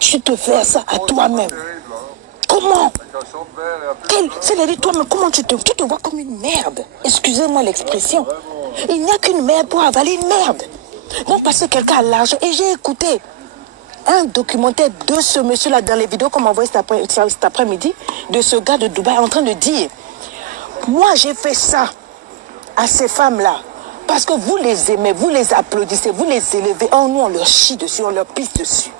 tu te fais ça à toi-même? Comment? C'est-à-dire toi-même, comment tu te vois comme une merde? Excusez-moi l'expression. Il n'y a qu'une merde pour avaler une merde. Donc parce que quelqu'un a l'argent. Et j'ai écouté un documentaire de ce monsieur-là dans les vidéos qu'on m'a envoyé cet après-midi, de ce gars de Dubaï en train de dire, moi j'ai fait ça à ces femmes-là parce que vous les aimez, vous les applaudissez, vous les élevez. Oh, nous on leur chie dessus, on leur pisse dessus.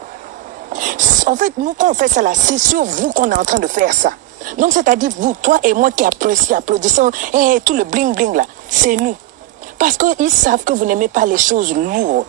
En fait, nous, quand on fait ça là, c'est sur vous qu'on est en train de faire ça. Donc, c'est-à-dire vous, toi et moi qui applaudissons, tout le bling-bling là, c'est nous. Parce qu'ils savent que vous n'aimez pas les choses lourdes.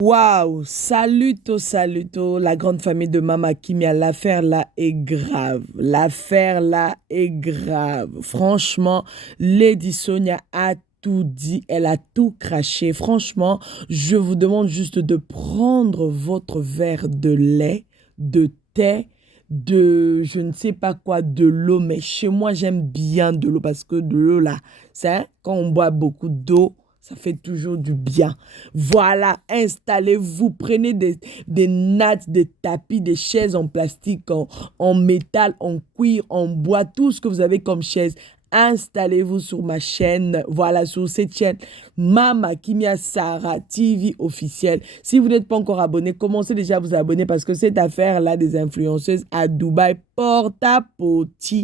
Waouh, saluto, saluto, la grande famille de Mama Kimia. L'affaire là est grave. L'affaire là est grave. Franchement, Lady Sonia a tout dit, elle a tout craché. Franchement, je vous demande juste de prendre votre verre de lait, de thé, de je ne sais pas quoi, de l'eau. Mais chez moi, j'aime bien de l'eau parce que de l'eau là, c'est quand on boit beaucoup d'eau, ça fait toujours du bien. Voilà, installez-vous, prenez des nattes, des tapis, des chaises en plastique, en métal, en cuir, en bois, tout ce que vous avez comme chaise. Installez-vous sur ma chaîne, voilà, sur cette chaîne, Mama Kimia Sarah TV officielle. Si vous n'êtes pas encore abonné, commencez déjà à vous abonner parce que cette affaire-là des influenceuses à Dubaï, porte-à-porte,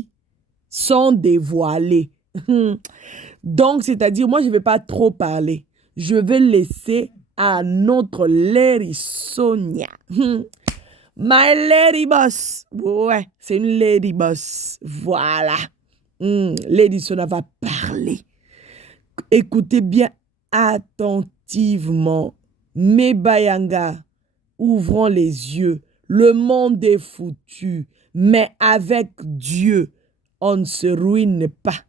sont dévoilées. Donc, c'est-à-dire, moi, je ne vais pas trop parler. Je vais laisser à notre Lady Sonia. My Lady Boss. Ouais, c'est une Lady Boss. Voilà. Lady Sonia va parler. Écoutez bien attentivement. Mes Bayanga, ouvrons les yeux. Le monde est foutu. Mais avec Dieu, on ne se ruine pas.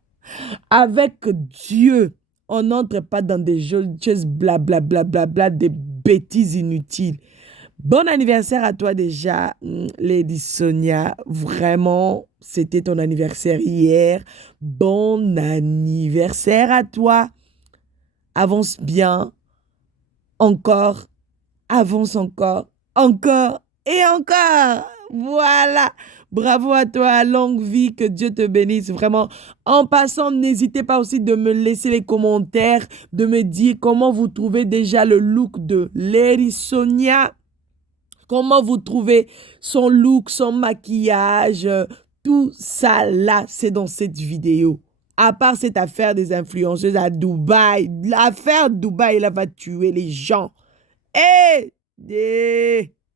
Avec Dieu, on n'entre pas dans des choses blablabla, des bêtises inutiles. Bon anniversaire à toi déjà, Lady Sonia. Vraiment, c'était ton anniversaire hier. Bon anniversaire à toi. Avance bien. Encore. Avance encore. Encore et encore. Voilà. Bravo à toi, longue vie, que Dieu te bénisse. Vraiment, en passant, n'hésitez pas aussi de me laisser les commentaires, de me dire comment vous trouvez déjà le look de Lady Sonia. Comment vous trouvez son look, son maquillage, tout ça là, c'est dans cette vidéo. À part cette affaire des influenceuses à Dubaï, l'affaire Dubaï, là, va tuer les gens.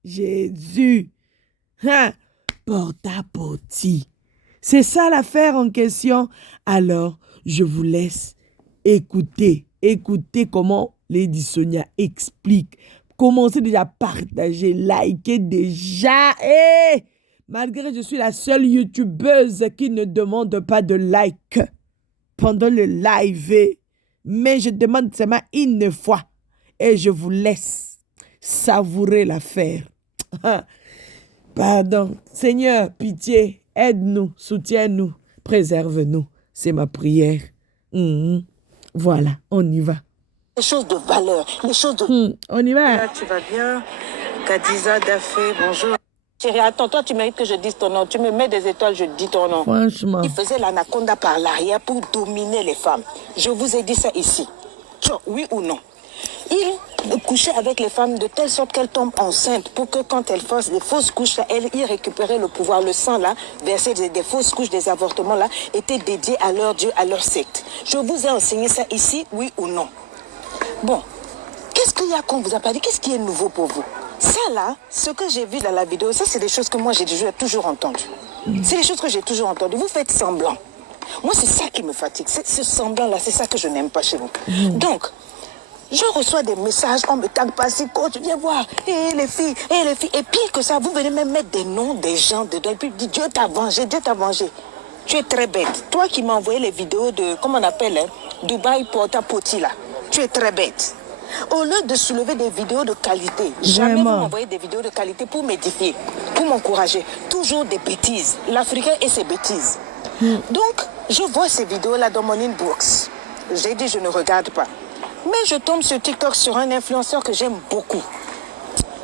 Jésus, hein? Porte-à-porte. C'est ça l'affaire en question. Alors, je vous laisse écouter. Écoutez comment Lady Sonia explique. Commencez déjà à partager, liker déjà. Malgré que je suis la seule youtubeuse qui ne demande pas de like pendant le live. Mais je demande seulement une fois. Et je vous laisse savourer l'affaire. Pardon. Seigneur, pitié, aide-nous, soutiens-nous, préserve-nous. C'est ma prière. Voilà, on y va. Les choses de valeur, les choses de... On y va. Là, tu vas bien? Kadiza Dafé, bonjour. Chérie, attends, toi, tu mérites que je dise ton nom. Tu me mets des étoiles, je dis ton nom. Franchement. Il faisait l'anaconda par l'arrière pour dominer les femmes. Je vous ai dit ça ici. Oui ou non? Il couchait avec les femmes de telle sorte qu'elles tombent enceintes pour que quand elles fassent des fausses couches, là, elles y récupéraient le pouvoir. Le sang, là, versé des fausses couches, des avortements, là, était dédié à leur Dieu, à leur secte. Je vous ai enseigné ça ici, oui ou non? Bon, qu'est-ce qu'il y a qu'on vous a pas dit? Qu'est-ce qui est nouveau pour vous? Ça là, ce que j'ai vu dans la vidéo, ça c'est des choses que moi j'ai toujours entendues. C'est des choses que j'ai toujours entendues. Vous faites semblant. Moi c'est ça qui me fatigue. Ce semblant là, c'est ça que je n'aime pas chez vous. Donc, je reçois des messages, on me tague pas si coach, viens voir, les filles. Et pire que ça, vous venez même mettre des noms des gens dedans. Et puis Dieu t'a vengé, Dieu t'a vengé. Tu es très bête. Toi qui m'as envoyé les vidéos de, comment on appelle, Dubaï Porta-Potty là. Tu es très bête. Au lieu de soulever des vidéos de qualité, jamais vous m'envoyez des vidéos de qualité pour m'édifier, pour m'encourager. Toujours des bêtises. L'Africain et ses bêtises. Donc, je vois ces vidéos-là dans mon inbox. J'ai dit, je ne regarde pas. Mais je tombe sur TikTok sur un influenceur que j'aime beaucoup.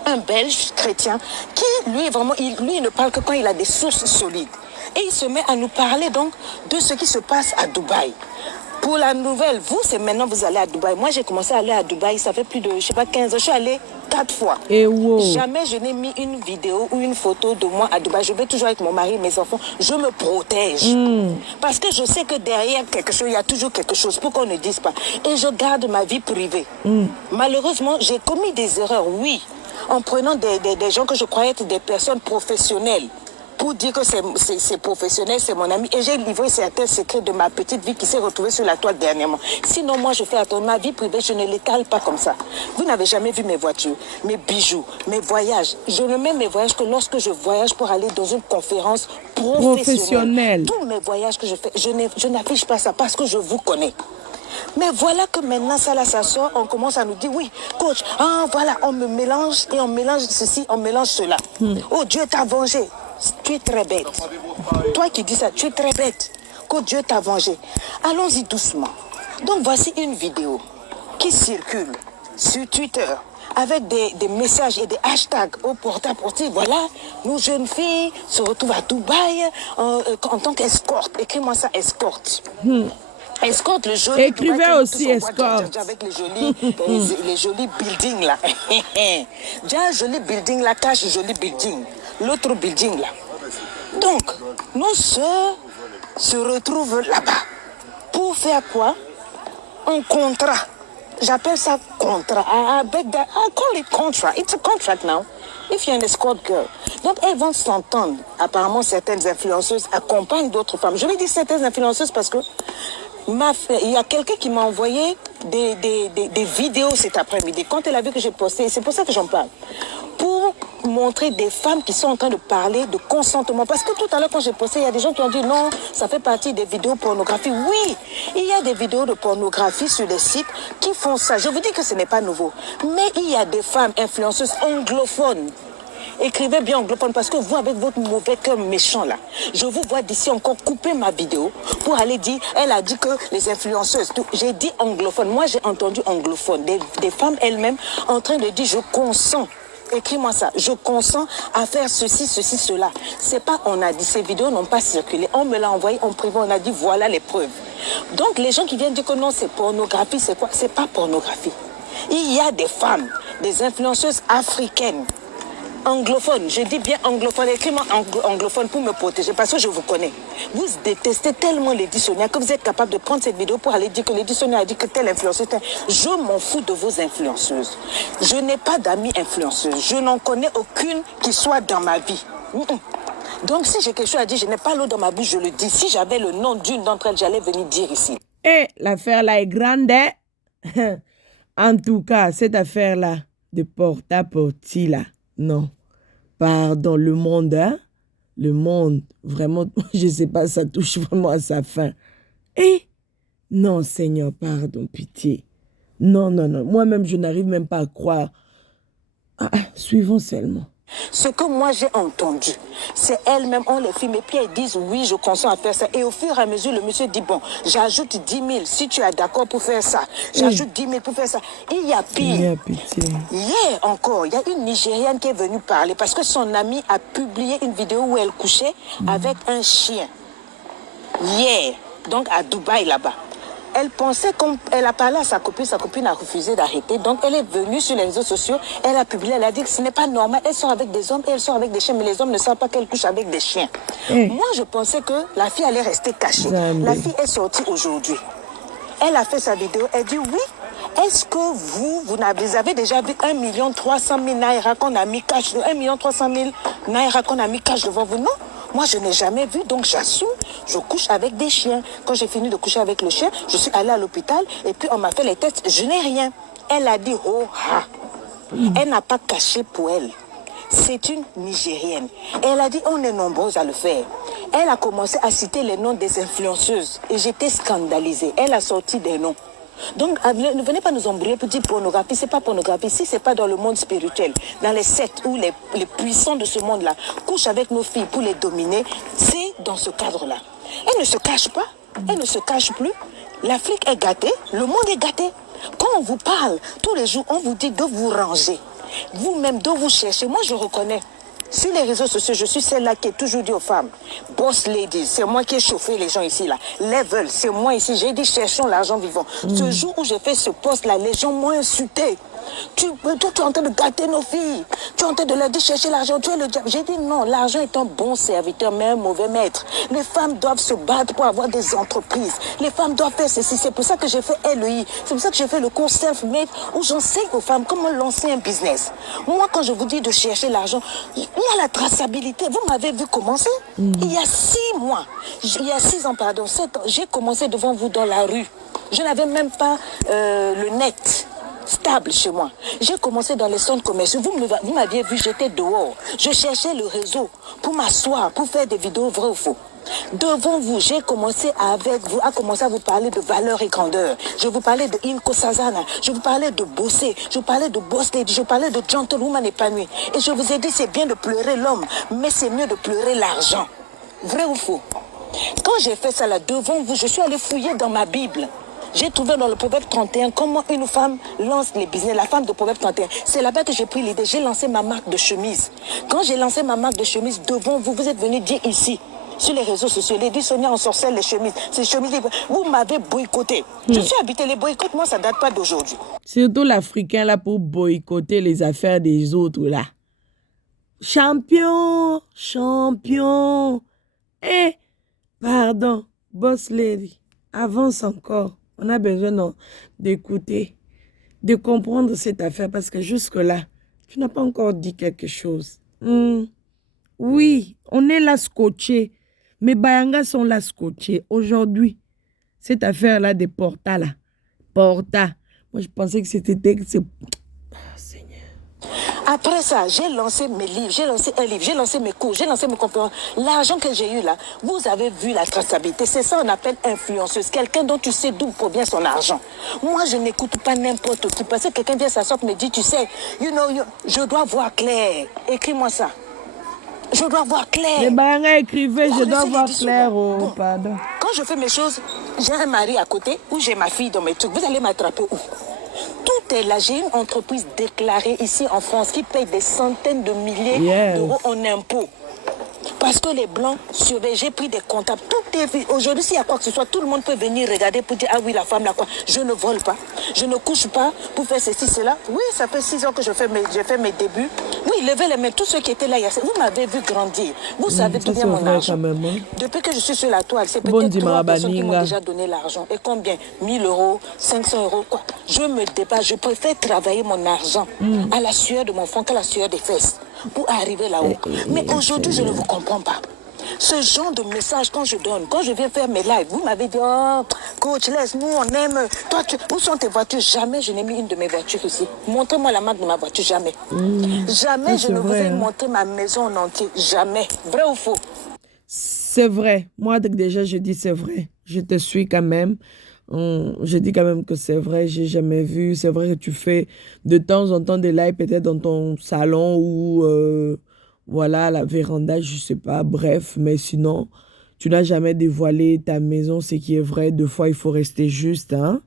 Un Belge chrétien qui lui, vraiment, lui, il ne parle que quand il a des sources solides. Et il se met à nous parler donc de ce qui se passe à Dubaï. Pour la nouvelle, vous, c'est maintenant vous allez à Dubaï. Moi, j'ai commencé à aller à Dubaï, ça fait plus de, 15 ans. Je suis allée 4 fois. Et wow. Jamais je n'ai mis une vidéo ou une photo de moi à Dubaï. Je vais toujours avec mon mari et mes enfants. Je me protège. Parce que je sais que derrière quelque chose, il y a toujours quelque chose pour qu'on ne dise pas. Et je garde ma vie privée. Malheureusement, j'ai commis des erreurs, oui, en prenant des gens que je croyais être des personnes professionnelles. Pour dire que c'est professionnel, c'est mon ami. Et j'ai livré certains secrets de ma petite vie qui s'est retrouvée sur la toile dernièrement. Sinon, moi, je fais attention. Ma vie privée, je ne l'étale pas comme ça. Vous n'avez jamais vu mes voitures, mes bijoux, mes voyages. Je ne mets mes voyages que lorsque je voyage pour aller dans une conférence professionnelle. Tous mes voyages que je fais, je n'affiche pas ça parce que je vous connais. Mais voilà que maintenant, ça là, ça sort, on commence à nous dire, oui, coach, voilà, on me mélange et on mélange ceci, on mélange cela. Oh, Dieu t'a vengé. Tu es très bête. Toi qui dis ça, tu es très bête. Que Dieu t'a vengé. Allons-y doucement. Donc voici une vidéo qui circule sur Twitter avec des messages et des hashtags au porte-à-porte. Voilà, nous jeunes filles se retrouvent à Dubaï en tant qu'escorte. Écris-moi ça, escorte. Escorte, le joli. Écrivez aussi escorte. Avec les jolis buildings là. Déjà, un joli building là cache joli building. L'autre building là. Donc, nos sœurs se retrouvent là-bas. Pour faire quoi? Un contrat. J'appelle ça contrat. I call it contract. It's a contract now. If you're an escort girl. Donc, elles vont s'entendre. Apparemment, certaines influenceuses accompagnent d'autres femmes. Je vais dire certaines influenceuses parce que il y a quelqu'un qui m'a envoyé des vidéos cet après-midi. Quand elle a vu que j'ai posté, c'est pour ça que j'en parle. Pour montrer des femmes qui sont en train de parler de consentement. Parce que tout à l'heure, quand j'ai posté, il y a des gens qui ont dit non, ça fait partie des vidéos pornographiques. Oui, il y a des vidéos de pornographie sur les sites qui font ça. Je vous dis que ce n'est pas nouveau. Mais il y a des femmes influenceuses anglophones. Écrivez bien anglophone parce que vous, avec votre mauvais cœur méchant là, je vous vois d'ici encore couper ma vidéo pour aller dire, elle a dit que les influenceuses, j'ai dit anglophone, moi j'ai entendu anglophone, des femmes elles-mêmes en train de dire je consens. Écris-moi ça, je consens à faire ceci, ceci, cela. C'est pas on a dit, ces vidéos n'ont pas circulé, on me l'a envoyé en privé, on a dit voilà les preuves. Donc les gens qui viennent dire que non c'est pornographie, c'est quoi? C'est pas pornographie. Il y a des femmes, des influenceuses africaines, anglophone, je dis bien anglophone, écris-moi anglophone pour me protéger parce que je vous connais. Vous détestez tellement Lady Sonia que vous êtes capable de prendre cette vidéo pour aller dire que Lady Sonia a dit que telle influenceuse. Je m'en fous de vos influenceuses. Je n'ai pas d'amis influenceuses. Je n'en connais aucune qui soit dans ma vie. Donc si j'ai quelque chose à dire, je n'ai pas l'eau dans ma bouche, je le dis. Si j'avais le nom d'une d'entre elles, j'allais venir dire ici. Et l'affaire là est grande. En tout cas, cette affaire là de porte-à-porte là. Non, pardon, le monde, hein? Le monde, vraiment, je ne sais pas, ça touche vraiment à sa fin. Et non, Seigneur, pardon, pitié. Non, non, non, moi-même, je n'arrive même pas à croire. Suivons seulement. Ce que moi j'ai entendu, c'est elles-mêmes, on les filme et puis elles disent oui, je consens à faire ça. Et au fur et à mesure, le monsieur dit bon, j'ajoute 10 000 si tu es d'accord pour faire ça. J'ajoute 10 000 pour faire ça. Il y a pire. Il y a pitié. Hier encore, il y a une Nigériane qui est venue parler parce que son amie a publié une vidéo où elle couchait avec un chien. Hier, donc à Dubaï là-bas. Elle pensait qu'elle a parlé à sa copine a refusé d'arrêter. Donc elle est venue sur les réseaux sociaux, elle a publié, elle a dit que ce n'est pas normal. Elle sort avec des hommes et elle sort avec des chiens, mais les hommes ne savent pas qu'elle couche avec des chiens. Moi je pensais que la fille allait rester cachée. La fille est sortie aujourd'hui. Elle a fait sa vidéo, elle dit oui. Est-ce que vous avez déjà vu 1 300 000 naira qu'on a mis cash, 1 300 000 naira qu'on a mis cash devant vous? Non. Moi, je n'ai jamais vu, donc j'assume, je couche avec des chiens. Quand j'ai fini de coucher avec le chien, je suis allée à l'hôpital et puis on m'a fait les tests, je n'ai rien. Elle a dit, oh ha. Elle n'a pas caché pour elle. C'est une Nigérienne. Et elle a dit, on est nombreuses à le faire. Elle a commencé à citer les noms des influenceuses et j'étais scandalisée. Elle a sorti des noms. Donc, ne venez pas nous embrouiller pour dire pornographie, c'est pas pornographie. Si c'est pas dans le monde spirituel, dans les sectes où les puissants de ce monde-là couchent avec nos filles pour les dominer, c'est dans ce cadre-là. Elle ne se cache pas, elle ne se cache plus. L'Afrique est gâtée, le monde est gâté. Quand on vous parle tous les jours, on vous dit de vous ranger. Vous-même, de vous chercher. Moi, je reconnais. Sur les réseaux sociaux, je suis celle-là qui est toujours dit aux femmes, boss ladies, c'est moi qui ai chauffé les gens ici, là. Level, c'est moi ici. J'ai dit, cherchons l'argent vivant. Ce jour où j'ai fait ce poste-là, les gens m'ont insulté. Toi, tu es en train de gâter nos filles. Tu es en train de leur dire chercher l'argent. Tu es le diable. J'ai dit non, l'argent est un bon serviteur, mais un mauvais maître. Les femmes doivent se battre pour avoir des entreprises. Les femmes doivent faire ceci. C'est pour ça que j'ai fait LEI. C'est pour ça que j'ai fait le cours Self-Made où j'enseigne aux femmes comment lancer un business. Moi, quand je vous dis de chercher l'argent, il y a la traçabilité. Vous m'avez vu commencer. Il y a 6 mois, il y a 6 ans, pardon, 7 ans, j'ai commencé devant vous dans la rue. Je n'avais même pas le net stable chez moi. J'ai commencé dans les centres commerciaux. Vous m'aviez vu, j'étais dehors. Je cherchais le réseau pour m'asseoir, pour faire des vidéos vraies ou faux. Devant vous, j'ai commencé avec vous, à commencer à vous parler de valeur et grandeur. Je vous parlais de Inko Sazana, je vous parlais de bosser, je vous parlais de boss lady, je vous parlais de gentlewoman épanoui. Et je vous ai dit, c'est bien de pleurer l'homme, mais c'est mieux de pleurer l'argent. Vrai ou faux? Quand j'ai fait ça là devant vous, je suis allée fouiller dans ma Bible. J'ai trouvé dans le Proverbe 31 comment une femme lance les business, la femme de Proverbe 31. C'est là-bas que j'ai pris l'idée. J'ai lancé ma marque de chemise. Quand j'ai lancé ma marque de chemise devant vous, vous êtes venus dire ici, sur les réseaux sociaux, les dit Sonia, on sorcelle les chemises. Ces chemises, vous m'avez boycotté. Je suis habité les boycotts, moi, ça ne date pas d'aujourd'hui. Surtout l'Africain là pour boycotter les affaires des autres là. Champion, champion. Eh, pardon, boss lady, avance encore. On a besoin d'écouter, de comprendre cette affaire parce que jusque-là, tu n'as pas encore dit quelque chose. Oui, on est là scotché. Mes Bayangas sont là scotchés. Aujourd'hui, cette affaire-là des Porta, là. Porta. Moi, je pensais que c'était... Seigneur. Après ça, j'ai lancé mes livres, j'ai lancé un livre, j'ai lancé mes cours, j'ai lancé mes conférences. L'argent que j'ai eu là, vous avez vu la traçabilité. C'est ça qu'on appelle influenceuse. Quelqu'un dont tu sais d'où provient son argent. Moi, je n'écoute pas n'importe qui. Parce que quelqu'un vient s'asseoir et me dit, tu sais, je dois voir clair. Écris-moi ça. Je dois voir clair. Les Bayangas écrivaient, je dois voir clair. Oh, pardon. Quand je fais mes choses, j'ai un mari à côté ou j'ai ma fille dans mes trucs. Vous allez m'attraper où? Tout est là. J'ai une entreprise déclarée ici en France qui paye des centaines de milliers d'euros en impôts. Parce que les Blancs surveillent, j'ai pris des comptables. Tout est vu. Aujourd'hui, s'il y a quoi que ce soit, tout le monde peut venir regarder pour dire, ah oui, la femme, là, quoi. Je ne vole pas. Je ne couche pas pour faire ceci, cela. Oui, ça fait 6 ans que j'ai fait mes débuts. Oui, levez les mains. Tous ceux qui étaient là, vous m'avez vu grandir. Vous savez tout bien mon argent. Même, hein? Depuis que je suis sur la toile, c'est peut-être 3 personnes qui m'ont déjà donné l'argent. Et combien? 1000 euros, 500 euros, quoi. Je me dépasse. Je préfère travailler mon argent à la sueur de mon front qu'à la sueur des fesses pour arriver là-haut. Mais aujourd'hui, je ne vous comprends pas. Ce genre de message, quand je donne, quand je viens faire mes lives, vous m'avez dit, oh, coach, laisse-nous, on aime. Toi, où sont tes voitures? Jamais je n'ai mis une de mes voitures ici. Montrez-moi la marque de ma voiture, jamais. Jamais je ne vous ai montré ma maison en entier. Jamais. Vrai ou faux? C'est vrai. Moi, déjà, je dis c'est vrai. Je te suis quand même. Je dis quand même que c'est vrai, j'ai jamais vu. C'est vrai que tu fais de temps en temps des lives peut-être dans ton salon ou voilà, la véranda, je sais pas. Bref, mais sinon, tu n'as jamais dévoilé ta maison, ce qui est vrai. Deux fois, il faut rester juste. Hein?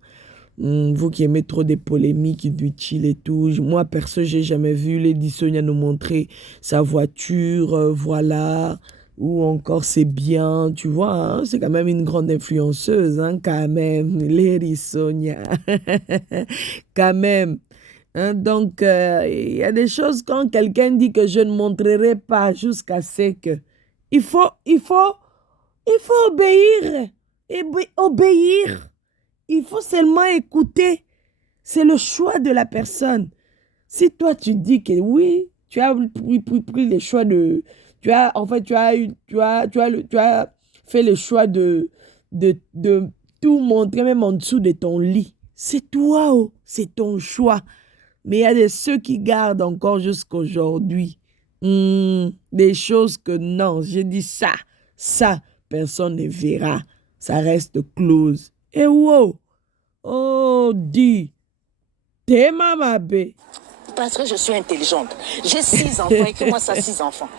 Vous qui aimez trop des polémiques, inutiles et tout. Moi, perso, j'ai jamais vu Lady Sonia nous montrer sa voiture, voilà. Ou encore c'est bien, tu vois, hein? C'est quand même une grande influenceuse, hein, quand même, Lady Sonia, quand même. Hein? Donc, il y a des choses quand quelqu'un dit que je ne montrerai pas jusqu'à ce que... Il faut obéir, obéir. Il faut seulement écouter. C'est le choix de la personne. Si toi tu dis que oui, tu as pris le choix de... Tu as fait le choix de tout montrer, même en dessous de ton lit. C'est toi, oh, c'est ton choix. Mais il y a de ceux qui gardent encore jusqu'à aujourd'hui. Des choses que non, j'ai dit ça, personne ne verra. Ça reste close. Et wow, oh, dis, t'es ma bé. Parce que je suis intelligente. J'ai 6 enfants, écris-moi ça, 6 enfants.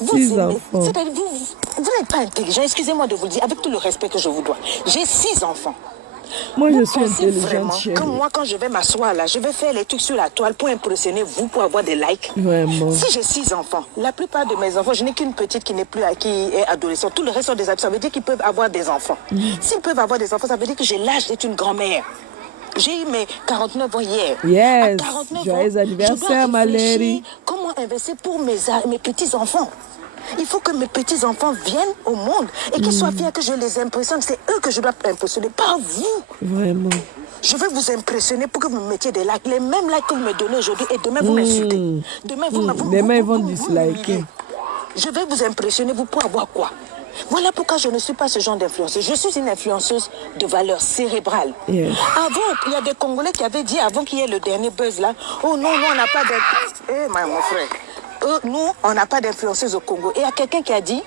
Vous n'êtes pas intelligent, excusez-moi de vous le dire, avec tout le respect que je vous dois. J'ai 6 enfants. Moi, je Vous suis pensez intelligente, vraiment que chérie. moi, quand je vais m'asseoir là, je vais faire les trucs sur la toile pour impressionner vous, pour avoir des likes? Vraiment. Si j'ai 6 enfants, la plupart de mes enfants, je n'ai qu'une petite qui n'est plus, qui est adolescente. Tout le reste sont des adultes. Ça veut dire qu'ils peuvent avoir des enfants. S'ils peuvent avoir des enfants, ça veut dire que j'ai l'âge d'être une grand-mère. J'ai eu mes 49 ans hier. Yes. À 49 Joyeux ans, anniversaire, je dois ma réfléchir lady. comment investir pour mes petits-enfants. Il faut que mes petits-enfants viennent au monde et qu'ils soient fiers que je les impressionne. C'est eux que je dois impressionner, pas vous. Vraiment. Je vais vous impressionner pour que vous me mettiez des likes. Les mêmes likes que vous me donnez aujourd'hui et demain vous m'insultez. Demain Demain, ils vont vous disliker. m'humiliez. Je vais vous impressionner, vous pour avoir quoi? Voilà pourquoi je ne suis pas ce genre d'influenceuse. Je suis une influenceuse de valeur cérébrale. Yes. Avant, il y a des Congolais qui avaient dit, avant qu'il y ait le dernier buzz là, oh non, nous on n'a pas d'influenceuse. Eh, mon frère, nous on n'a pas d'influenceuse au Congo. Et il y a quelqu'un qui a dit,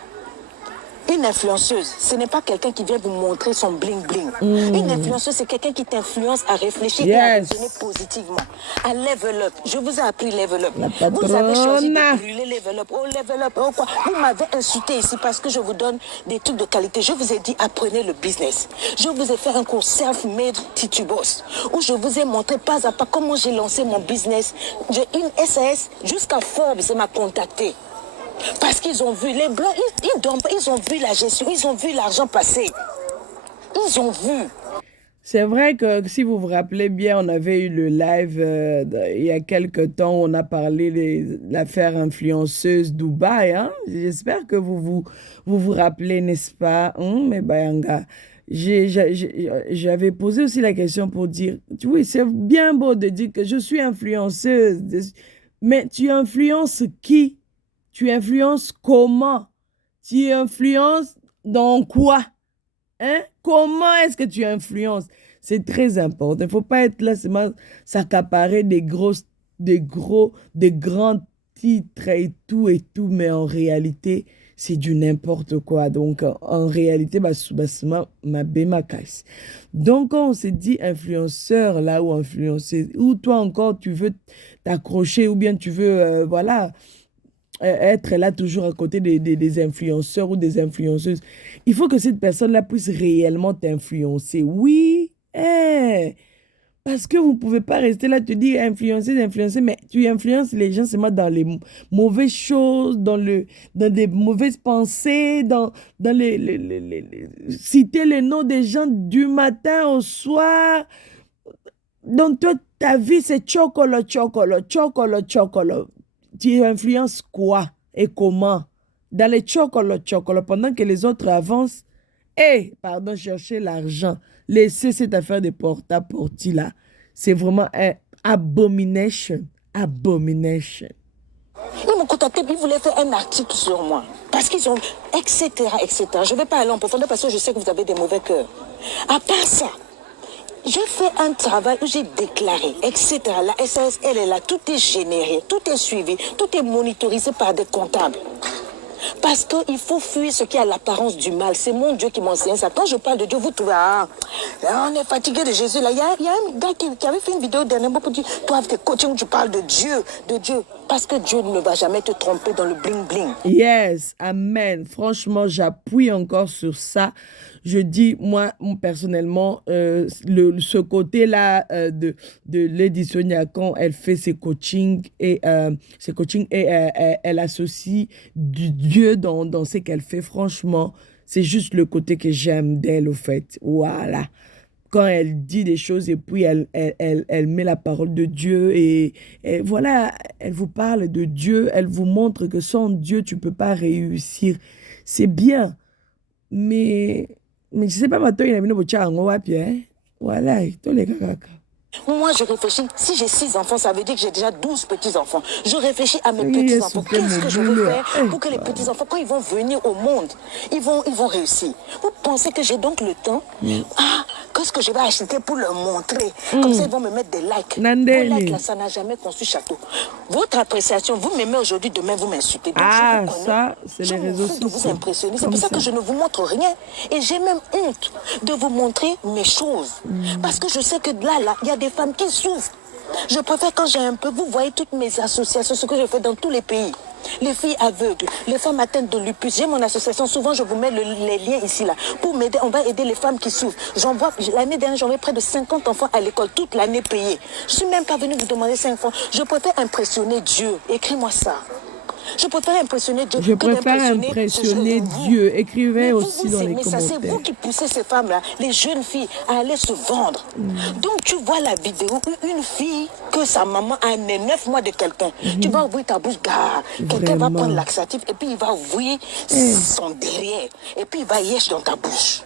une influenceuse, ce n'est pas quelqu'un qui vient vous montrer son bling-bling. Une influenceuse, c'est quelqu'un qui t'influence à réfléchir et à raisonner positivement. À level up. Je vous ai appris level up. Vous avez choisi de brûler level up. Oh, level up. Oh, quoi. Vous m'avez insulté ici parce que je vous donne des trucs de qualité. Je vous ai dit, apprenez le business. Je vous ai fait un cours self-made Titubos où je vous ai montré pas à pas comment j'ai lancé mon business. J'ai une SAS jusqu'à Forbes m'a contacté. Parce qu'ils ont vu, les Blancs, ils ont vu la gestion, ils ont vu l'argent passer. Ils ont vu. C'est vrai que si vous vous rappelez bien, on avait eu le live il y a quelque temps où on a parlé de l'affaire influenceuse Dubaï. Hein? J'espère que vous rappelez, n'est-ce pas? Mais Bayanga, j'avais posé aussi la question pour dire, oui, c'est bien beau de dire que je suis influenceuse, mais tu influences qui? Tu influences comment? Tu influences dans quoi? Hein? Comment est-ce que tu influences? C'est très important. Il ne faut pas être là seulement s'accaparer des grands titres et tout, mais en réalité, c'est du n'importe quoi. Donc, en réalité, donc, quand on se dit influenceur là ou influenceuse, ou toi encore, tu veux t'accrocher ou bien tu veux, voilà, être là toujours à côté des influenceurs ou des influenceuses. Il faut que cette personne-là puisse réellement t'influencer. Oui, parce que vous ne pouvez pas rester là, te dire influencer, mais tu influences les gens seulement dans les mauvaises choses, dans des mauvaises pensées, dans citer les noms des gens du matin au soir. Donc, toi, ta vie, c'est chocolo. Tu influences quoi et comment? Dans les chocolo, pendant que les autres avancent, chercher l'argent. Laissez cette affaire de porta-porti là. C'est vraiment un abomination. Abomination. Ils m'ont contacté, ils voulaient faire un article sur moi. Parce qu'ils ont, etc. Je ne vais pas aller en profondeur parce que je sais que vous avez des mauvais cœurs. À part ça, j'ai fait un travail où j'ai déclaré, etc. La SAS, elle est là, tout est généré, tout est suivi, tout est monitorisé par des comptables. Parce qu'il faut fuir ce qui a l'apparence du mal. C'est mon Dieu qui m'enseigne ça. Quand je parle de Dieu, vous trouvez, on est fatigué de Jésus. Là, il y a un gars qui avait fait une vidéo dernièrement pour dire, toi, avec tes coachings, tu parles de Dieu. Parce que Dieu ne va jamais te tromper dans le bling-bling. Yes, amen. Franchement, j'appuie encore sur ça. Je dis, moi, personnellement, ce côté-là de Lady Sonia, quand elle fait ses coachings et elle associe du Dieu dans ce qu'elle fait, franchement, c'est juste le côté que j'aime d'elle, au fait. Voilà. Quand elle dit des choses et puis elle met la parole de Dieu et voilà, elle vous parle de Dieu, elle vous montre que sans Dieu, tu ne peux pas réussir. C'est bien, mais je ne sais pas, maintenant, il y a une voilà, tous les gars. Moi, je réfléchis, si j'ai 6 enfants, ça veut dire que j'ai déjà 12 petits-enfants. Je réfléchis à mes petits-enfants. Qu'est-ce que je veux faire pour que les petits-enfants, quand ils vont venir au monde, ils vont réussir. Vous pensez que j'ai donc le temps? Qu'est-ce que je vais acheter pour leur montrer? Comme ça, ils vont me mettre des likes. Vos likes, là, ça n'a jamais construit château. Votre appréciation, vous m'aimez aujourd'hui, demain, vous m'insultez. Donc, ça, c'est les réseaux sociaux. de vous impressionner. C'est pour ça que je ne vous montre rien. Et j'ai même honte de vous montrer mes choses. Parce que je sais que là, il y a des femmes qui souffrent. Je préfère quand j'ai un peu, vous voyez toutes mes associations, ce que je fais dans tous les pays. Les filles aveugles, les femmes atteintes de lupus. J'ai mon association, souvent je vous mets les liens ici là. Pour m'aider, on va aider les femmes qui souffrent. L'année dernière, j'envoie près de 50 enfants à l'école, toute l'année payée. Je ne suis même pas venue vous demander 5 francs. Je préfère impressionner Dieu. Écris-moi ça. Je préfère impressionner Dieu. Je préfère impressionner Dieu. Écrivez aussi dans les commentaires. C'est vous qui poussez ces femmes-là, les jeunes filles, à aller se vendre. Donc tu vois la vidéo où une fille que sa maman a né 9 mois de quelqu'un. Tu vas ouvrir ta bouche, gars. Quelqu'un va prendre laxatif et puis il va ouvrir son derrière. Et puis il va yèche dans ta bouche.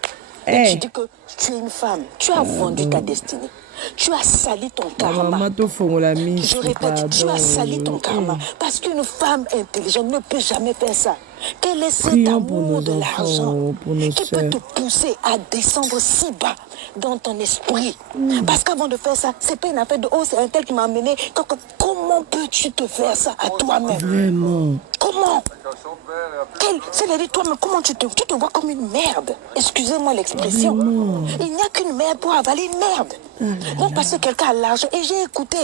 Et tu dis que tu es une femme. Tu as vendu ta destinée. Tu as sali ton karma. Je répète, tu as sali ton karma. Parce qu'une femme intelligente ne peut jamais faire ça. Quel est cet amour de l'argent qui peut te pousser à descendre si bas dans ton esprit? Parce qu'avant de faire ça, c'est pas une affaire de « oh, c'est un tel qui m'a amené ». Comment peux-tu te faire ça à toi-même? Vraiment? Comment? C'est-à-dire toi-même, comment tu te vois comme une merde? Excusez-moi l'expression. Il n'y a qu'une merde pour avaler une merde. Donc parce que quelqu'un a l'argent. Et j'ai écouté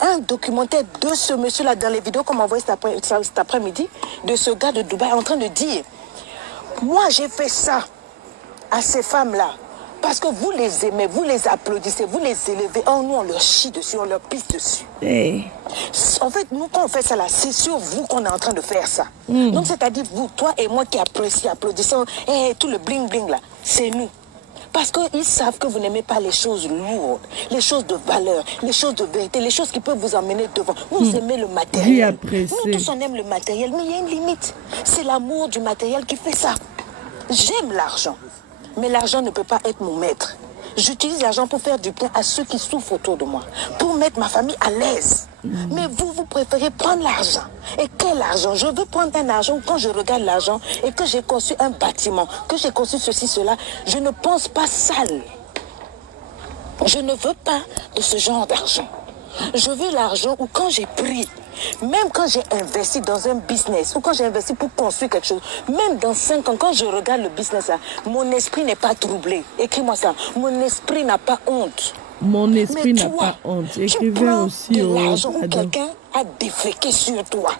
un documentaire de ce monsieur-là dans les vidéos qu'on m'a envoyé cet après-midi, de ce gars de Dubaï en train de dire « Moi, j'ai fait ça à ces femmes-là. Parce que vous les aimez, vous les applaudissez, vous les élevez. Oh, nous, on leur chie dessus, on leur pisse dessus. En fait, nous, quand on fait ça là, c'est sur vous qu'on est en train de faire ça. Donc, c'est-à-dire vous, toi et moi qui apprécions, applaudissons, tout le bling-bling là, c'est nous. Parce qu'ils savent que vous n'aimez pas les choses lourdes, les choses de valeur, les choses de vérité, les choses qui peuvent vous emmener devant. Vous aimez le matériel. Nous tous, on aime le matériel, mais il y a une limite. C'est l'amour du matériel qui fait ça. J'aime l'argent, mais l'argent ne peut pas être mon maître. J'utilise l'argent pour faire du bien à ceux qui souffrent autour de moi, pour mettre ma famille à l'aise. Mais vous préférez prendre l'argent. Et quel argent? Je veux prendre un argent où quand je regarde l'argent et que j'ai conçu un bâtiment, que j'ai conçu ceci, cela, je ne pense pas sale. Je ne veux pas de ce genre d'argent. Je veux l'argent où quand j'ai pris, même quand j'ai investi dans un business ou quand j'ai investi pour construire quelque chose, même dans 5 ans, quand je regarde le business là, mon esprit n'est pas troublé. Écris-moi ça. Mon esprit n'a pas honte. Mon esprit n'a pas honte. Écrivez aussi au l'argent où quelqu'un a déféqué sur toi.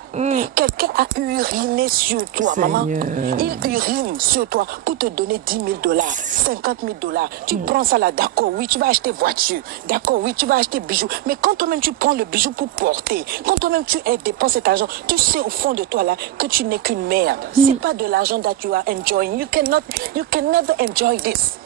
Quelqu'un a uriné sur toi, maman. Il urine sur toi pour te donner 10 000 $, 50 000 $. Tu prends ça là, d'accord, oui, tu vas acheter voiture. D'accord, oui, tu vas acheter bijoux. Mais quand toi-même tu prends le bijou pour porter, quand toi-même tu dépenses cet argent, tu sais au fond de toi là que tu n'es qu'une merde. C'est pas de l'argent that you are enjoying. You can never enjoy this.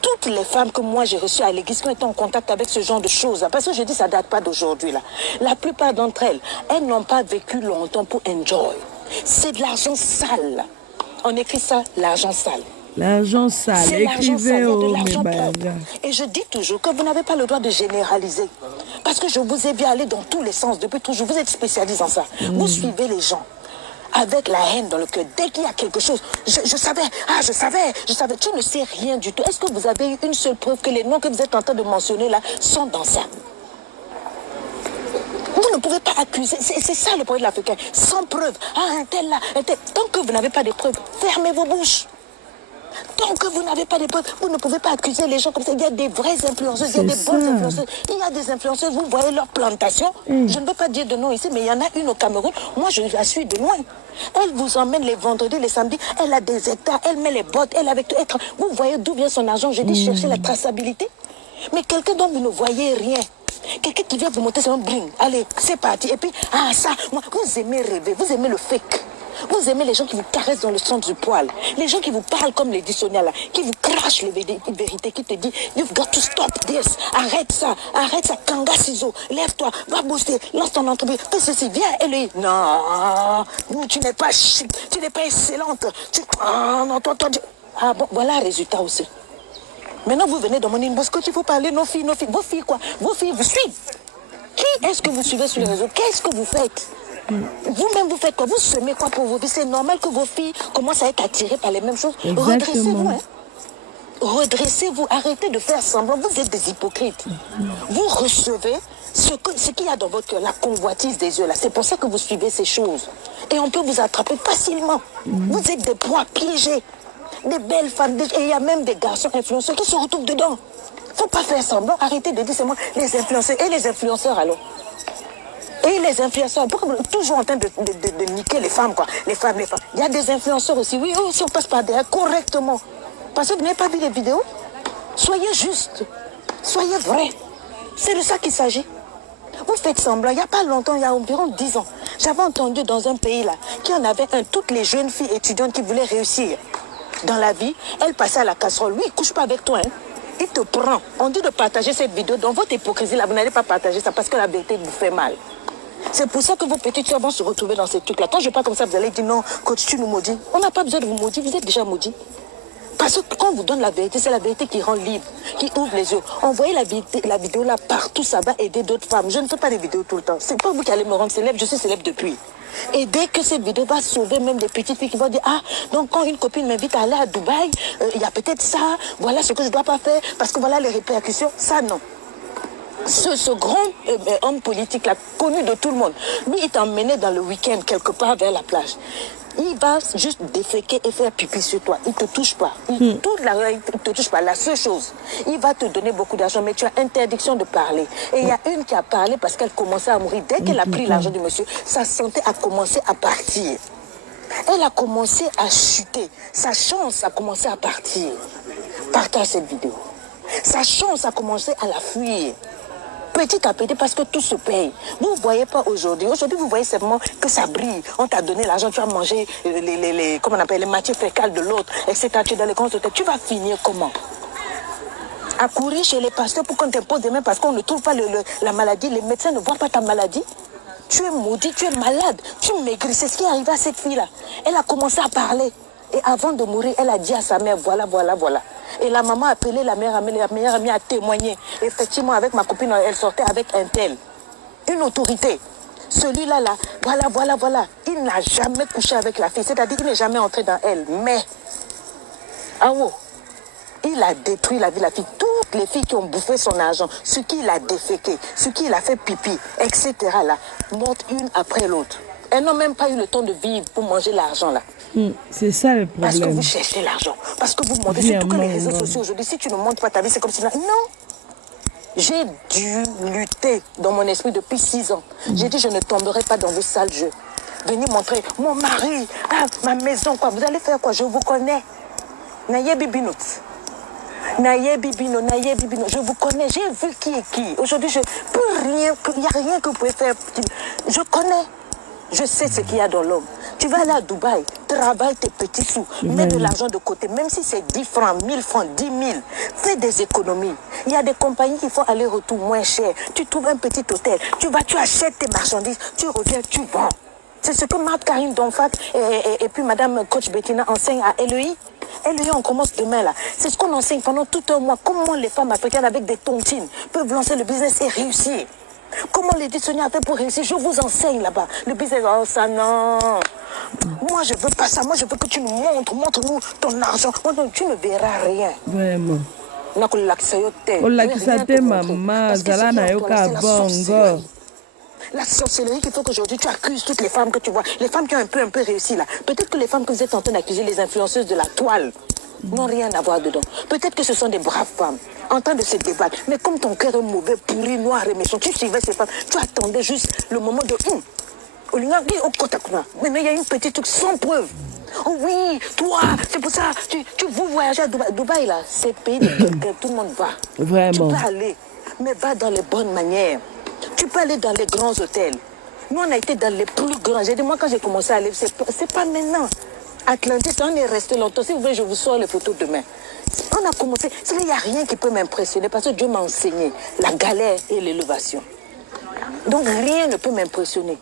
Toutes les femmes que moi j'ai reçues à l'église qui ont été en contact avec ce genre de choses, parce que je dis ça date pas d'aujourd'hui là. La plupart d'entre elles n'ont pas vécu longtemps pour enjoy. C'est de l'argent sale. On écrit ça, l'argent sale. L'argent sale, écrivez au Et je dis toujours que vous n'avez pas le droit de généraliser. Parce que je vous ai vu aller dans tous les sens depuis toujours. Vous êtes spécialisé en ça. Vous suivez les gens avec la haine dans le cœur. Dès qu'il y a quelque chose, je savais. Tu ne sais rien du tout. Est-ce que vous avez eu une seule preuve que les noms que vous êtes en train de mentionner là sont dans ça? Vous ne pouvez pas accuser. C'est ça le problème de l'Africain. Sans preuve. Un tel là, un tel. Tant que vous n'avez pas de preuves, fermez vos bouches. Tant que vous n'avez pas de preuves, vous ne pouvez pas accuser les gens comme ça. Il y a des vraies influenceuses, il y a des bonnes influenceuses. Il y a des influenceuses, vous voyez leur plantation. Je ne veux pas dire de nom ici, mais il y en a une au Cameroun. Moi, je la suis de loin. Elle vous emmène les vendredis, les samedis. Elle a des hectares, elle met les bottes, elle avec tout. Vous voyez d'où vient son argent. Je dis chercher la traçabilité. Mais quelqu'un dont vous ne voyez rien. Quelqu'un qui vient vous monter sur un bling. Allez, c'est parti. Et puis, ça, moi, vous aimez rêver, vous aimez le fake. Vous aimez les gens qui vous caressent dans le centre du poil. Les gens qui vous parlent comme les Sonia là, qui vous crachent les vérités, qui te disent you've got to stop this. Arrête ça, Kanga ciseaux, lève-toi, va booster, lance ton entreprise, fais ceci, viens. Et lui, non, tu n'es pas chic, tu n'es pas excellente. Non, toi. Ah bon, voilà le résultat aussi. Maintenant, vous venez dans mon inbox, quand il faut parler, nos filles, vos filles quoi? Vos filles vous suivent. Qui est-ce que vous suivez sur les réseaux? Qu'est-ce que vous faites? Vous-même, vous faites quoi? Vous semez quoi pour vos filles? C'est normal que vos filles commencent à être attirées par les mêmes choses. Redressez-vous, hein? Redressez-vous, arrêtez de faire semblant. Vous êtes des hypocrites. Vous recevez ce qu'il y a dans votre cœur, la convoitise des yeux là. C'est pour ça que vous suivez ces choses. Et on peut vous attraper facilement. Vous êtes des proies piégées. des belles femmes, et il y a même des garçons influenceurs qui se retrouvent dedans. Faut pas faire semblant, arrêtez de dire c'est moi, les influenceurs. Et les influenceurs alors? Et les influenceurs, pourquoi toujours en train de niquer les femmes, quoi. Les femmes. Il y a des influenceurs aussi, oui, eux aussi on passe par derrière correctement. Parce que vous n'avez pas vu les vidéos? Soyez juste, soyez vrai. C'est de ça qu'il s'agit. Vous faites semblant, il n'y a pas longtemps, il y a environ 10 ans, j'avais entendu dans un pays là, qu'il y en avait toutes les jeunes filles étudiantes qui voulaient réussir dans la vie, elles passaient à la casserole. Lui, il ne couche pas avec toi, hein. Il te prend. On dit de partager cette vidéo. Dans votre hypocrisie là, vous n'allez pas partager ça parce que la vérité vous fait mal. C'est pour ça que vos petites soeurs vont se retrouver dans ces trucs-là. Quand je parle comme ça, vous allez dire non, coach, tu nous maudis. On n'a pas besoin de vous maudire, vous êtes déjà maudits. Parce que quand on vous donne la vérité, c'est la vérité qui rend libre, qui ouvre les yeux. Envoyez la vidéo là partout, ça va aider d'autres femmes. Je ne fais pas des vidéos tout le temps. C'est pas vous qui allez me rendre célèbre, je suis célèbre depuis. Et dès que cette vidéo va sauver même des petites filles qui vont dire, ah, donc quand une copine m'invite à aller à Dubaï, il y a peut-être ça, voilà ce que je ne dois pas faire, parce que voilà les répercussions, ça non. Ce grand homme politique là, connu de tout le monde, lui il t'emmenait dans le week-end quelque part vers la plage. Il va juste déféquer et faire pipi sur toi. Il ne te touche pas. Toute la il ne te touche pas. La seule chose, il va te donner beaucoup d'argent, mais tu as interdiction de parler. Et il y a une qui a parlé parce qu'elle commençait à mourir. Dès qu'elle a pris l'argent du monsieur, sa santé a commencé à partir. Elle a commencé à chuter. Sa chance a commencé à partir. Partage cette vidéo. Sa chance a commencé à la fuir. Petit à petit, parce que tout se paye. Vous ne voyez pas aujourd'hui. Aujourd'hui, vous voyez simplement que ça brille. On t'a donné l'argent, tu as mangé comment on appelle, les matières fécales de l'autre, etc. Tu es dans les comptes de tête. Tu vas finir comment? À courir chez les pasteurs pour qu'on t'impose des mains parce qu'on ne trouve pas la maladie. Les médecins ne voient pas ta maladie. Tu es maudit, tu es malade, tu maigris. C'est ce qui est arrivé à cette fille-là. Elle a commencé à parler. Et avant de mourir, elle a dit à sa mère, voilà. Et la maman a appelé la meilleure amie a témoigné. Effectivement, avec ma copine, elle sortait avec un tel. Une autorité. Celui-là, voilà. Il n'a jamais couché avec la fille. C'est-à-dire qu'il n'est jamais entré dans elle. Mais, il a détruit la vie de la fille. Toutes les filles qui ont bouffé son argent, ce qu'il a déféqué, ce qu'il a fait pipi, etc. là, mortes une après l'autre. Elles n'ont même pas eu le temps de vivre pour manger l'argent là. C'est ça le problème. Parce que vous cherchez l'argent. Parce que vous montrez. Surtout que les réseaux sociaux aujourd'hui, si tu ne montres pas ta vie, c'est comme si... Non. J'ai dû lutter dans mon esprit depuis 6 ans. J'ai dit, je ne tomberai pas dans vos sales jeux. Venez montrer mon mari, ma maison, quoi. Vous allez faire quoi? Je vous connais. Naye Bibinout. Naye Bibino. Je vous connais. J'ai vu qui est qui. Aujourd'hui, il n'y a rien que vous pouvez faire. Je connais. Je sais ce qu'il y a dans l'homme. Tu vas aller à Dubaï, travaille tes petits sous, mets de l'argent de côté, même si c'est 10 francs, 1000 francs, 10 000, fais des économies. Il y a des compagnies qui font aller-retour moins cher. Tu trouves un petit hôtel, tu achètes tes marchandises, tu reviens, tu vends. C'est ce que Marthe Karine Donfat et puis Madame Coach Bettina enseignent à LEI. LEI, on commence demain là. C'est ce qu'on enseigne pendant tout un mois. Comment les femmes africaines avec des tontines peuvent lancer le business et réussir. Comment les Sonia a fait pour réussir? Je vous enseigne là-bas. Le business, oh ça non. Moi je veux pas ça. Moi je veux que tu nous montre-nous ton argent. Moi, non, tu ne verras rien. Vraiment. La sorcellerie qui fait qu'aujourd'hui tu accuses toutes les femmes que tu vois. Les femmes qui ont un peu réussi là. Peut-être que les femmes que vous êtes en train d'accuser, les influenceuses de la toile, n'ont rien à voir dedans. Peut-être que ce sont des braves femmes en train de se débattre. Mais comme ton cœur est mauvais, pourri, noir et méchant, tu suivais ces femmes, tu attendais juste le moment de... Maintenant, il y a une petite truc sans preuve. Oh oui, toi, c'est pour ça, tu veux voyager à Dubaï. Dubaï, là, c'est pays de quelqu'un, tout le monde va. Vraiment. Tu peux aller, mais va dans les bonnes manières. Tu peux aller dans les grands hôtels. Nous, on a été dans les plus grands. J'ai dit, moi, quand j'ai commencé à aller, c'est pas maintenant. Atlantis, on est resté longtemps. Si vous voulez, je vous sors les photos demain. On a commencé. Il n'y a rien qui peut m'impressionner parce que Dieu m'a enseigné la galère et l'élévation. Donc rien ne peut m'impressionner.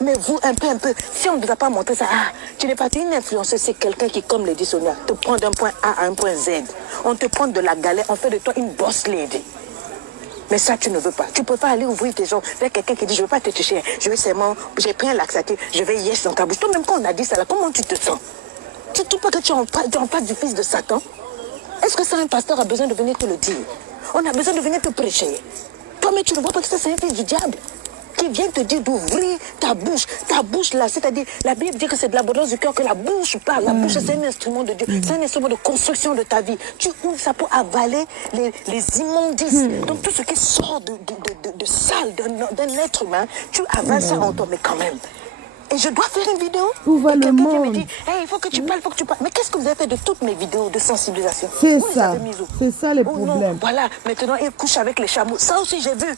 Mais vous, un peu, si on ne vous a pas montré ça, tu n'es pas une influenceuse, c'est quelqu'un qui, comme le dit Sonia, te prend d'un point A à un point Z. On te prend de la galère, on fait de toi une boss lady. Mais ça, tu ne veux pas. Tu ne peux pas aller ouvrir tes jambes vers quelqu'un qui dit, je ne veux pas te toucher, je vais seulement, j'ai pris un laxatif, je vais yes dans ta bouche. Toi-même, quand on a dit ça, là, comment tu te sens? Tu ne trouves pas que tu es en face du fils de Satan? Est-ce que ça, un pasteur a besoin de venir te le dire? On a besoin de venir te prêcher. Toi, mais tu ne vois pas que ça, c'est un fils du diable qui vient te dire d'ouvrir ta bouche. Ta bouche là, c'est-à-dire, la Bible dit que c'est de l'abondance du cœur que la bouche parle. La bouche, c'est un instrument de Dieu. C'est un instrument de construction de ta vie. Tu ouvres ça pour avaler les immondices. Donc tout ce qui sort de sale d'un être humain, tu avales ça en toi. Mais quand même. Et je dois faire une vidéo. Où va le Quelqu'un qui me monde? dit, hey, il faut que tu parles, il faut que tu parles. Mais qu'est-ce que vous avez fait de toutes mes vidéos de sensibilisation? C'est Vous les ça. avez mises où? C'est ça les Oh non, problèmes. voilà, maintenant il couche avec les chameaux. Ça aussi j'ai vu.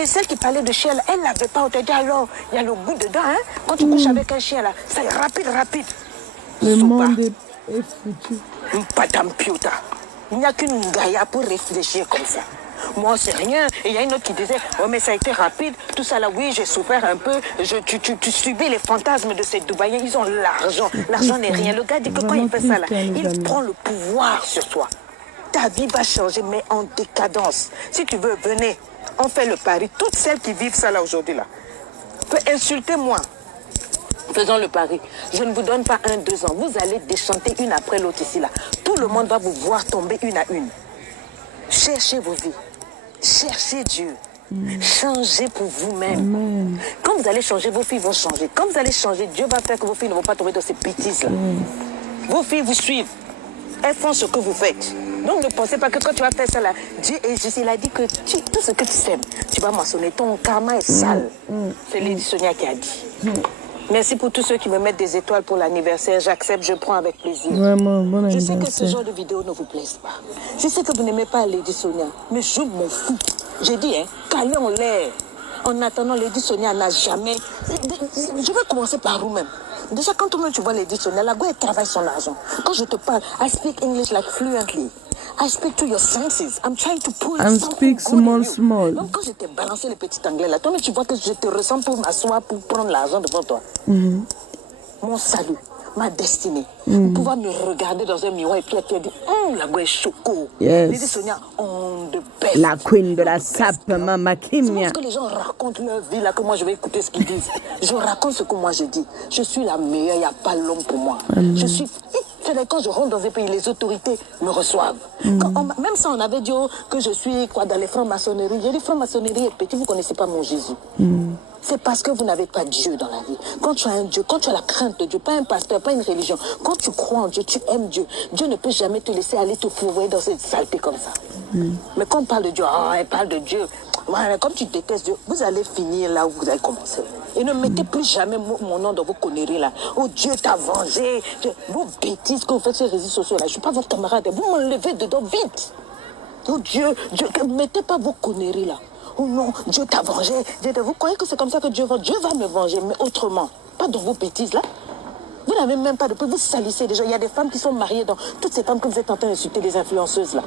Et celle qui parlait de chien, là, elle n'avait pas. On te dit alors, il y a le goût dedans. Hein? Quand tu couches avec un chien, là, c'est rapide, rapide. Le Souba, monde est foutu. Madame Piota. Il n'y a qu'une gaïa pour réfléchir comme ça. Moi, c'est rien. Et il y a une autre qui disait, oh, mais ça a été rapide. Tout ça là, oui, j'ai souffert un peu. Tu subis les fantasmes de ces Dubaïens. Ils ont l'argent. L'argent n'est rien. Le gars dit que quand il fait ça là, il prend le pouvoir sur toi. Ta vie va changer, mais en décadence. Si tu veux, venez. On fait le pari. Toutes celles qui vivent ça là aujourd'hui là, peut insulter moi. Faisons le pari. Je ne vous donne pas 1, 2 ans. Vous allez déchanter une après l'autre ici là. Tout le monde va vous voir tomber une à une. Cherchez vos vies. Cherchez Dieu. Changez pour vous-même. Quand vous allez changer, vos filles vont changer. Quand vous allez changer, Dieu va faire que vos filles ne vont pas tomber dans ces bêtises-là. Vos filles vous suivent. Elles font ce que vous faites. Donc ne pensez pas que quand tu vas faire ça là, Dieu est juste. Il a dit que tout ce que tu sèmes, tu vas moissonner. Ton karma est sale. C'est Lady Sonia qui a dit. Merci pour tous ceux qui me mettent des étoiles pour l'anniversaire. J'accepte, je prends avec plaisir. Vraiment, bon Je anniversaire. sais que ce genre de vidéo ne vous plaise pas. Je sais que vous n'aimez pas Lady Sonia, mais je m'en fous. J'ai dit, hein, calez en l'air. En attendant, Lady Sonia n'a jamais... Je vais commencer par vous-même. Déjà, quand toi-même tu vois Lady Sonia, la gueule, elle travaille son argent. Quand je te parle, I speak English like fluently. I speak to your senses. I'm trying to pull And something speak good in you. small. Donc, quand je t'ai balancé les petits anglais là, toi-même tu vois que je te ressens pour m'asseoir, pour prendre l'argent devant toi. Mon salut, ma destinée. Pour pouvoir me regarder dans un miroir et puis te dire, la gueule est choco. Yes. Lady Sonia, on the best. La queen de la sape, Mama C'est Kimia. parce que les gens racontent leur vie là que moi je vais écouter ce qu'ils disent. Je raconte ce que moi je dis. Je suis la meilleure, il n'y a pas l'homme pour moi. Je suis... Quand je rentre dans un pays, les autorités me reçoivent. Même si on avait dit que je suis quoi, dans les francs-maçonneries, j'ai dit franc-maçonnerie est petit, vous ne connaissez pas mon Jésus. C'est parce que vous n'avez pas Dieu dans la vie. Quand tu as un Dieu, quand tu as la crainte de Dieu, pas un pasteur, pas une religion, quand tu crois en Dieu, tu aimes Dieu, Dieu ne peut jamais te laisser aller te fourrer dans cette saleté comme ça. Mais quand on parle de Dieu, elle parle de Dieu. Voilà, comme tu détestes Dieu, vous allez finir là où vous allez commencer. Et ne mettez plus jamais mon nom dans vos conneries là. Oh Dieu t'a vengé. Vos bêtises que vous faites sur les réseaux sociaux là, je ne suis pas votre camarade. Vous m'enlevez dedans vite. Oh Dieu, mettez pas vos conneries là. Oh non, Dieu t'a vengé. Vous croyez que c'est comme ça que Dieu va? Dieu va me venger, mais autrement. Pas dans vos bêtises là. Vous n'avez même pas de preuves. Vous salissez déjà. Il y a des femmes qui sont mariées dans toutes ces femmes que vous êtes en train d'insulter, les influenceuses là.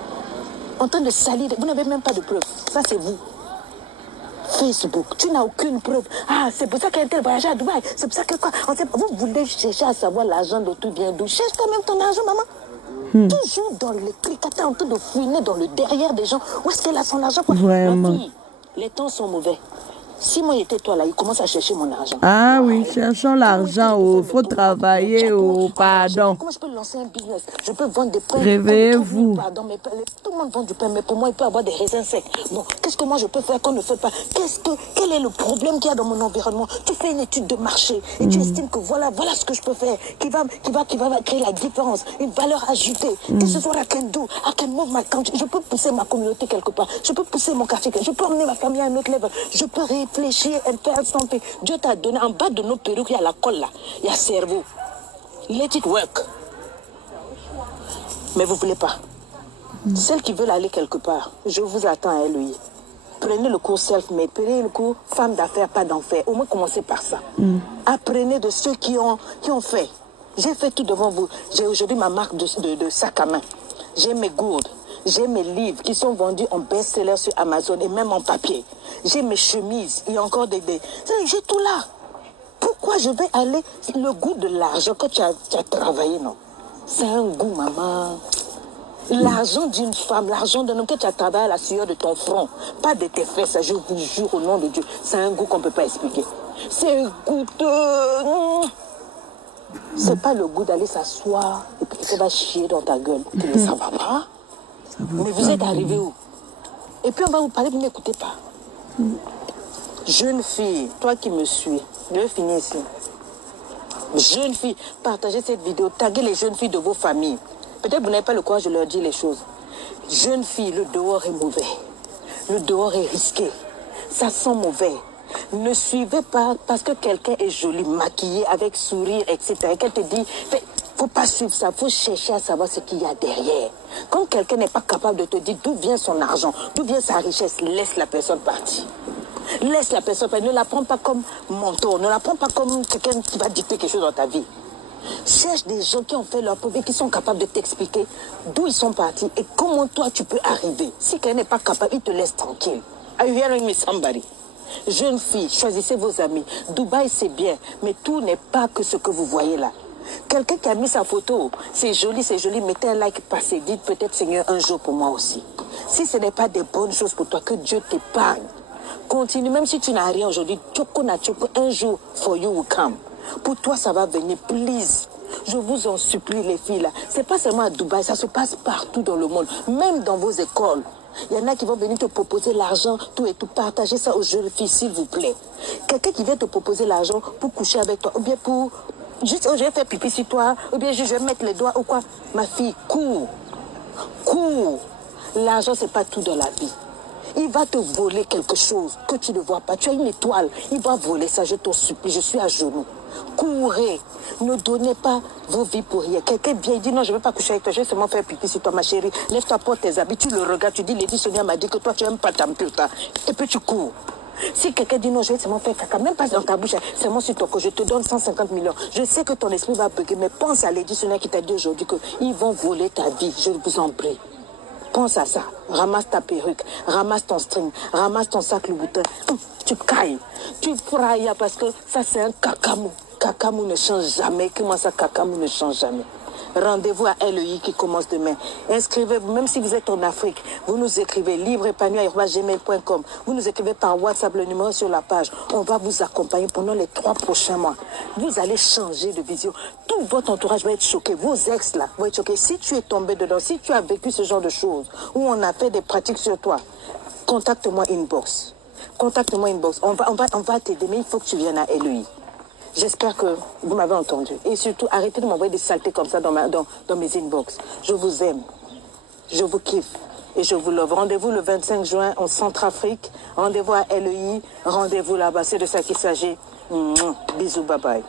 En train de salir. Vous n'avez même pas de preuves. Ça c'est vous. Facebook, tu n'as aucune preuve. Ah, c'est pour ça qu'elle était voyagée à Dubaï. C'est pour ça que quoi? Vous voulez chercher à savoir l'argent de tout vient d'où? Cherche toi-même ton argent, maman. Toujours dans les cliquettes, en train de fouiner dans le derrière des gens. Où est-ce qu'elle a son argent? Vraiment. Ma fille, les temps sont mauvais. Si moi j'étais toi là, il commence à chercher mon argent. Ah oui, cherchons l'argent. Il faut travailler. Pardon. Comment je peux lancer un business? Je peux vendre des pains. Réveillez-vous. Pardon, mais tout le monde vend du pain, mais pour moi, il peut avoir des raisins secs. Bon, qu'est-ce que moi je peux faire qu'on ne fait pas? Quel est le problème qu'il y a dans mon environnement? Tu fais une étude de marché et tu estimes que voilà ce que je peux faire qui va créer la différence, une valeur ajoutée. Que ce soit I can do, I can move my country. Je peux pousser ma communauté quelque part. Je peux pousser mon quartier. Je peux emmener ma famille à un autre level. Je peux réfléchir et faire something. Dieu t'a donné en bas de nos perruques, il y a la colle là, il y a cerveau. Let it work. Mais vous ne voulez pas. Celles qui veulent aller quelque part, je vous attends à lui. Prenez le cours self-made, prenez le cours femme d'affaires, pas d'enfer. Au moins commencez par ça. Apprenez de ceux qui ont fait. J'ai fait tout devant vous. J'ai aujourd'hui ma marque de sac à main. J'ai mes gourdes. J'ai mes livres qui sont vendus en best-seller sur Amazon et même en papier. J'ai mes chemises. Il y a encore des... J'ai tout là. Pourquoi je vais aller... Le goût de l'argent, quand tu as travaillé, non? C'est un goût, maman. L'argent d'une femme, l'argent d'un homme que tu as travaillé à la sueur de ton front, pas de tes fesses, je vous jure au nom de Dieu, c'est un goût qu'on ne peut pas expliquer. C'est goûteux. C'est pas le goût d'aller s'asseoir et puis ça va chier dans ta gueule. Mais ça va pas. Mais vous êtes arrivé où? Et puis on va vous parler, vous n'écoutez pas. Jeune fille, toi qui me suis, je vais finir ici. Jeune fille, partagez cette vidéo, taguez les jeunes filles de vos familles. Peut-être vous n'avez pas le courage de leur dire les choses. Jeune fille, le dehors est mauvais. Le dehors est risqué. Ça sent mauvais. Ne suivez pas parce que quelqu'un est joli, maquillé, avec sourire, etc. Qu'elle te dit, faut pas suivre ça, faut chercher à savoir ce qu'il y a derrière. Quand quelqu'un n'est pas capable de te dire d'où vient son argent, d'où vient sa richesse, laisse la personne partir. Laisse la personne partir. Ne la prends pas comme mentor, ne la prends pas comme quelqu'un qui va dicter quelque chose dans ta vie. Cherche des gens qui ont fait leur preuve et qui sont capables de t'expliquer d'où ils sont partis et comment toi tu peux arriver. Si quelqu'un n'est pas capable, il te laisse tranquille. Are you hearing me, somebody? Jeune fille, choisissez vos amis. Dubaï, c'est bien, mais tout n'est pas que ce que vous voyez là. Quelqu'un qui a mis sa photo, c'est joli, mettez un like, passez, dites peut-être Seigneur un jour pour moi aussi. Si ce n'est pas des bonnes choses pour toi, que Dieu t'épargne. Continue, même si tu n'as rien aujourd'hui, un jour, for you will come. Pour toi, ça va venir, please. Je vous en supplie, les filles là. C'est pas seulement à Dubaï, ça se passe partout dans le monde, même dans vos écoles. Il y en a qui vont venir te proposer l'argent, tout et tout. Partagez ça aux jeunes filles, s'il vous plaît. Quelqu'un qui vient te proposer l'argent pour coucher avec toi, ou bien pour... Juste, oh, je vais faire pipi sur toi, ou bien je vais mettre les doigts ou quoi. Ma fille, cours. Cours. L'argent, c'est pas tout dans la vie. Il va te voler quelque chose que tu ne vois pas. Tu as une étoile, il va voler ça, je t'en supplie, je suis à genoux. Courez, ne donnez pas vos vies pour rien. Quelqu'un vient, il dit non, je ne vais pas coucher avec toi, je vais seulement faire pipi sur toi, ma chérie. Lève-toi, porte tes habits, tu le regardes, tu dis, Lady Sonia m'a dit que toi, tu n'aimes pas Tamputa. Et puis tu cours. Si quelqu'un dit non, je vais seulement faire caca, même pas dans ta bouche, seulement sur ton corps, je te donne 150 millions. Je sais que ton esprit va bugger, mais pense à Lady Sonia qui t'a dit aujourd'hui qu'ils vont voler ta vie, je vous en prie. Pense à ça. Ramasse ta perruque, ramasse ton string, ramasse ton sac Louboutin. Tu cailles, tu frailles parce que ça c'est un cacamou. Cacamou ne change jamais. Comment ça, cacamou ne change jamais? Rendez-vous à LEI qui commence demain. Inscrivez-vous, même si vous êtes en Afrique, vous nous écrivez livreépanoui@gmail.com. Vous nous écrivez par WhatsApp le numéro sur la page. On va vous accompagner pendant les 3 prochains mois. Vous allez changer de vision. Tout votre entourage va être choqué. Vos ex là vont être choqués. Si tu es tombé dedans, si tu as vécu ce genre de choses, où on a fait des pratiques sur toi, contacte-moi inbox. Contacte-moi inbox. On va t'aider, mais il faut que tu viennes à LEI. J'espère que vous m'avez entendu. Et surtout, arrêtez de m'envoyer des saletés comme ça dans mes inbox. Je vous aime. Je vous kiffe. Et je vous love. Rendez-vous le 25 juin en Centrafrique. Rendez-vous à LEI. Rendez-vous là-bas. C'est de ça qu'il s'agit. Bisous, bye bye.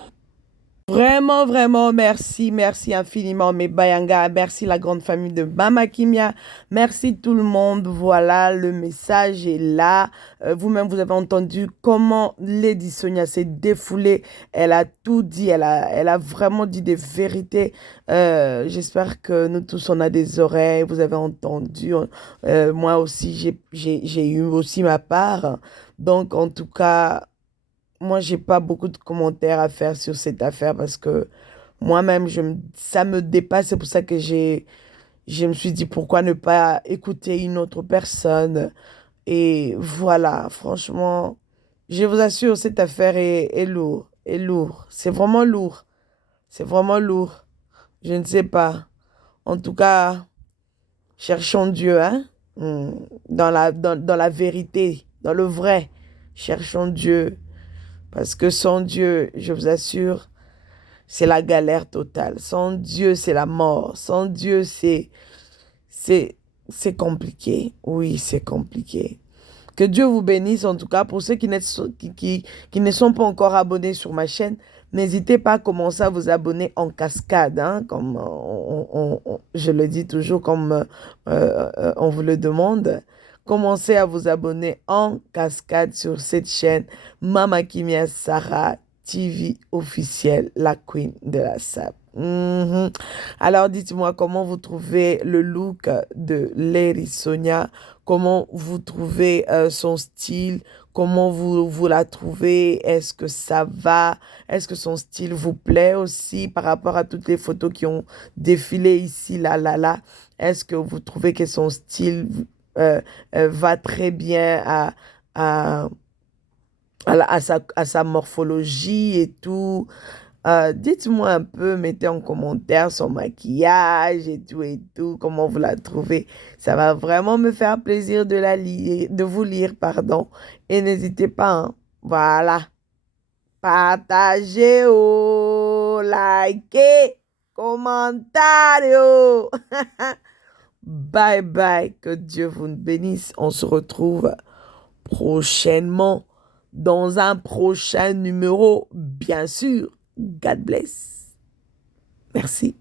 Vraiment, vraiment, merci infiniment, mes Bayanga. Merci la grande famille de Mama Kimia. Merci tout le monde. Voilà, le message est là. Vous-même, vous avez entendu comment Lady Sonia s'est défoulée. Elle a tout dit. Elle a vraiment dit des vérités. J'espère que nous tous, on a des oreilles. Vous avez entendu. Moi aussi, j'ai eu aussi ma part. Donc, en tout cas... Moi, j'ai pas beaucoup de commentaires à faire sur cette affaire parce que moi-même, ça me dépasse. C'est pour ça que je me suis dit pourquoi ne pas écouter une autre personne. Et voilà, franchement, je vous assure, cette affaire est lourde, est lourd. C'est vraiment lourd. C'est vraiment lourd. Je ne sais pas. En tout cas, cherchons Dieu, hein, dans la vérité, dans le vrai. Cherchons Dieu. Parce que sans Dieu, je vous assure, c'est la galère totale. Sans Dieu, c'est la mort. Sans Dieu, c'est compliqué. Oui, c'est compliqué. Que Dieu vous bénisse. En tout cas, pour ceux qui ne sont pas encore abonnés sur ma chaîne, n'hésitez pas à commencer à vous abonner en cascade. Hein, comme je le dis toujours, comme on vous le demande. Commencez à vous abonner en cascade sur cette chaîne Mama Kimia Sarah TV officielle, la queen de la SAP. Alors dites-moi comment vous trouvez le look de Lady Sonia, comment vous trouvez son style, comment vous la trouvez, est-ce que ça va, est-ce que son style vous plaît aussi par rapport à toutes les photos qui ont défilé ici, là, est-ce que vous trouvez que son style va très bien à sa morphologie et tout. Dites-moi un peu, mettez en commentaire son maquillage et tout, comment vous la trouvez. Ça va vraiment me faire plaisir de vous lire, pardon. Et n'hésitez pas, hein, Voilà. Partagez, likez, commentez. Bye bye. Que Dieu vous bénisse. On se retrouve prochainement dans un prochain numéro, bien sûr. God bless. Merci.